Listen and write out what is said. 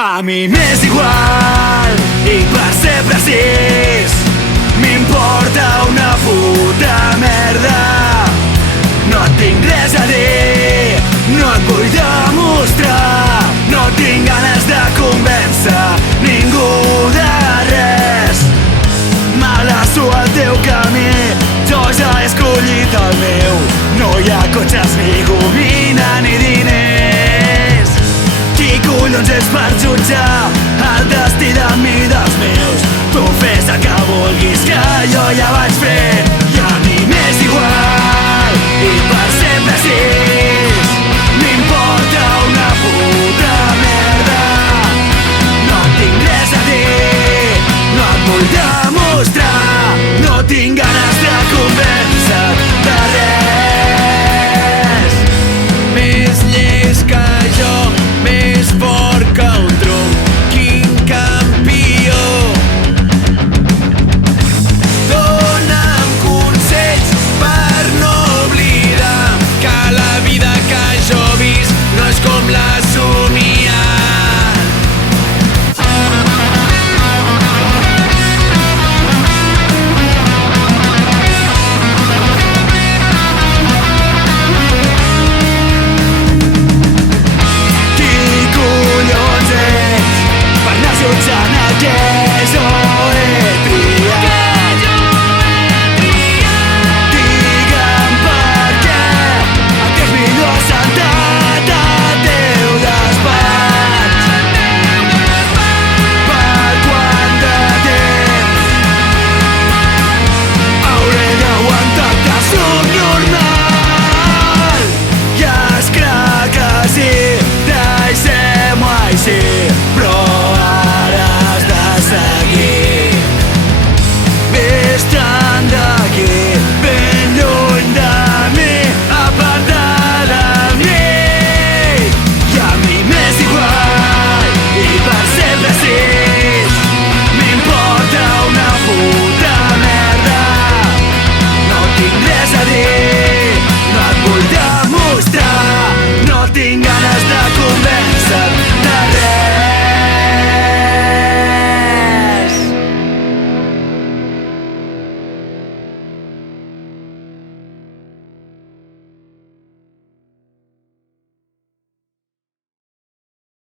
A mi m'és igual, i per ser precís, m'importa una puta merda. No et tinc res a dir, no et vull demostrar, no tinc ganes de convèncer ningú de res. M'alaço al teu camí, jo ja he escollit el meu. No hi ha cotxes ni gomina ni diners. Qui collons ets per jutjar el destí de mi i dels meus? Tu fes el que vulguis, que jo ja vaig fer.